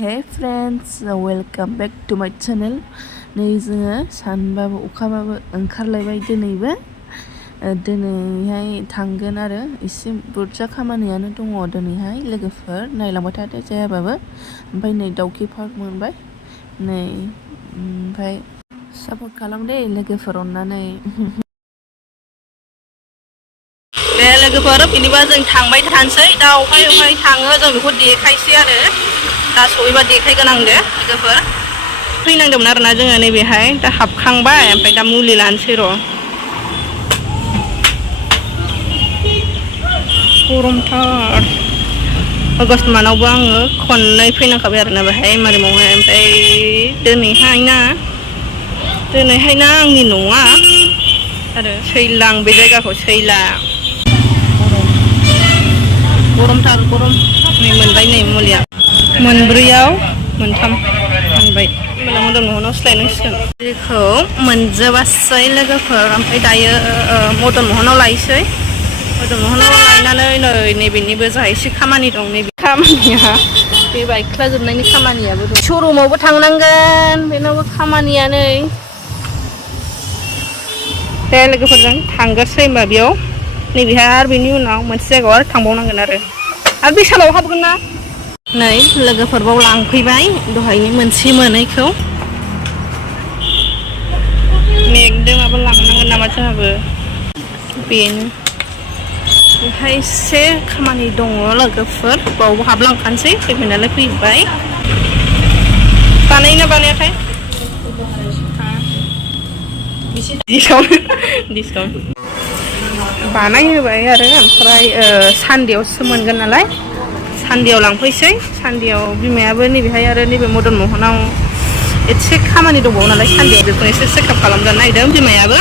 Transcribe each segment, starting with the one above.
Hey friends, welcome back to my channel. नै जोङो सानबाबो अखाबाबो ओंखारलायबाय दिनैबो दिनैहाय थांगोन आरो एसे बुरजा खामानियानो दङ दिनैहाय लोगोफोर नायलांबाय थादो जायाबाबो ओमफ्राय नै दाउखि पार्क मोनबाय नै ओमफ्राय सापर्ट खालाम दे लोगोफोर अननानै दे लोगोफोर बिदिबा जों थांबाय थानोसै दा अहाय थाङो जों बेखौ देखायसै आरो दा सहैबा देखायगोन आं दे लोगोफोर फैनांदोंमोन आरोना जोङो नैबेहाय दा हाबखांबाय ओमफ्राय दा मुलि लानोसै र' गरमथार आगस्ट मानावबो आङो खननै फैनांखाबाय आरोना बेहाय MRMआवहाय ओमफ्राय दिनैहाय ना आंनि नङा आरो सैला आं बे जायगाखौ सैला गरमथार गरम नै मोनबाय नै मुलिया मोनब्रैयाव मोनथाम मोनबाय होमबालाय मदन महनाव सोलायनांसिगोन बेखौ मोनजोबासै लोगोफोर ओमफ्राय दायो मदन महनाव लायसै मदन महनाव लायनानै नै नैबेनिबो जा एसे खामानि दं नैबे खामानिया बे बायख्लाजोबनायनि खामानियाबो दं श'रुमावबो थांनांगोन बेनावबो खामानिया नै दे लोगोफोरजों थांगोरसै होमबा बेयाव नैबेहाय आरो बेनि उनाव मोनसे जायगायाव आरो थांबावनांगोन आरो बिशालाव हाबगोन ना नै लोगोफोरबाव लांफैबाय दहायनि मोनसे मोनैखौ मेगदोंआबो लांनांगोन नामा जोंहाबो बेनो बेहाय एसे खामानि दङ लोगोफोर बावबो हाबलांखानोसै फैनायालाय फैबाय बानायोना बानायाखै डिसकाउन्ट बानाय होबाय आरो ओमफ्राय सानदेआवसो मोनगोन नालाय सानदेआव लांफैसै सानदेआव बिमायाबो नैबेहाय आरो नैबे मदन महनाव एसे खामानि दंबावो नालाय सानदेआव बेखौ एसे चेकआप खालामजानो नागिरदों बिमायाबो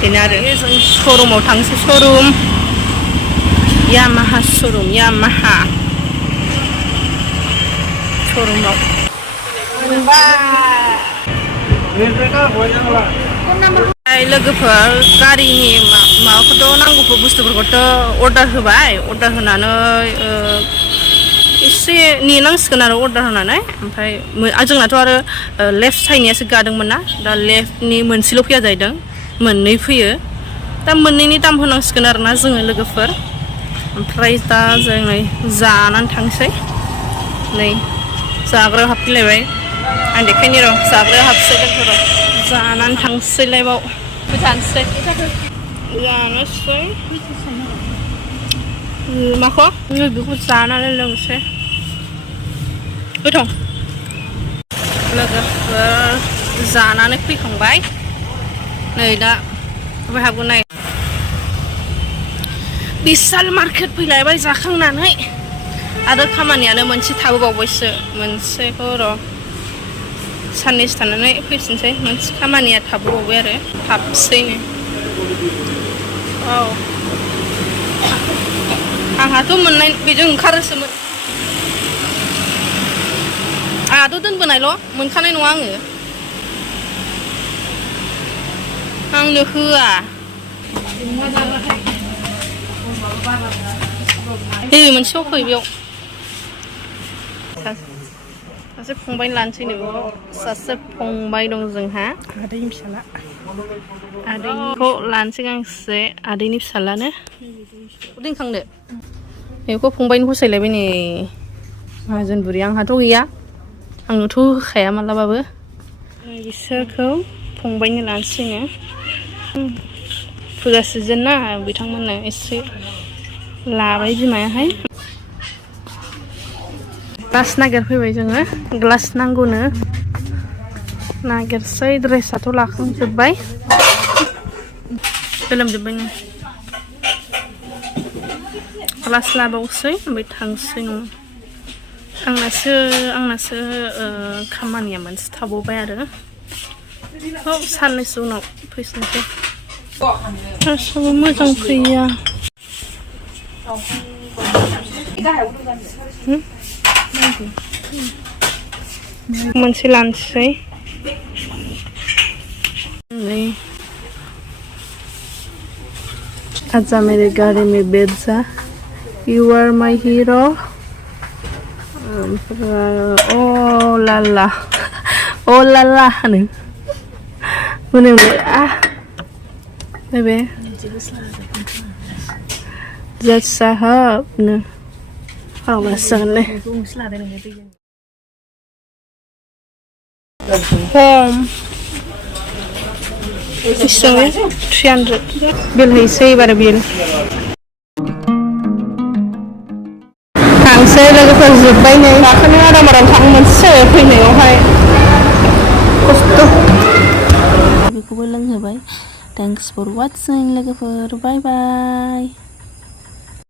बेनो आरो जों श'रुमाव थांसै श'रुम यामाहा श'रुम यामाहा श'रुमाव लोगोफोर गारिनि माबाखौथ' नांगौफोर बुस्थुफोरखौथ' अर्डार होबाय अर्डार होनानै एसे नेनांसिगोन आरो अर्डार होनानै ओमफ्राय जोंनाथ' आरो लेफ्ट साइडनियासो गादोंमोन ना दा लेफ्टनि मोनसेल' फैया जाहैदों मोननै फैयो दा मोननैनि दाम होनांसिगोन आरोना जोङो लोगोफोर ओमफ्राय दा जों नै जानानै थांसै नै जाग्रायाव हाबफैलायबाय आं देखायनि र' जाग्रायाव हाबसै लोगोफोर जानानै थांसैलायबाव जानोसै माखौ बेखौ जानानै लोंसै गोथाव लोगोफोर जानानै फैखांबाय नै दा अबे हाबगोन नाय बिशाल मार्केट फैलायबाय जाखांनानै आरो खामानियानो मोनसे थाबोबावबायसो मोनसेखौ र' साननैसो थानानै फैफिनसै मोनसे खामानिया थाबोबावबाय आरो हाबसैनो औ आंहाथ' मोननाय बेजों ओंखारोसोमोन आंहाथ' दोनबोनायल' मोनखानाय नङा आंनो होआ मोनसेयाव फै बेयाव सासे फंबाय लानोसै नो सासे फंबाय दं जोंहा आदैनि फिसाला आदैखौ लानोसै गांसे आदैनि फिसालानो दोनखांदो बेखौ फंबायनि फसायलायबाय नै माहाजोन बुरि आंहाथ' गैया आंनोथ' होखाया मालाबाबो बिसोरखौ फंबायनो लानोसैनो फुजा सिजोन ना बिथांमोननो एसे लाबाय बिमायाहाय ग्लास नागिरफैबाय जोङो ग्लास नांगौनो नागिरसै ड्रेसाथ' लाखांजोब्बाय गोलोमजोब्बाय नो ग्लास लाबावसै ओमफ्राय थांसै न'आव आंनासो खामानिया मोनसे थाबावबाय आरो साननैसो उनाव फैफिनसै गासैबो मोजां फैया मोनसे लानोसै आजा मेरे गाड़ी में बैठ जा you are my hero Oh la la. Oh la la hono मोनो नैबे जसा हाबनो हाबासोनले बेसेबां 300 बिल हैसै बारा बिल थांसै लोगोफोर जोबबाय नै गाखोनो आराम थांनोसै फैनायावहाय खस्थ' बेखौबो लोंहोबाय थेंक्स फर वाचिं लोगोफोर बाय बाय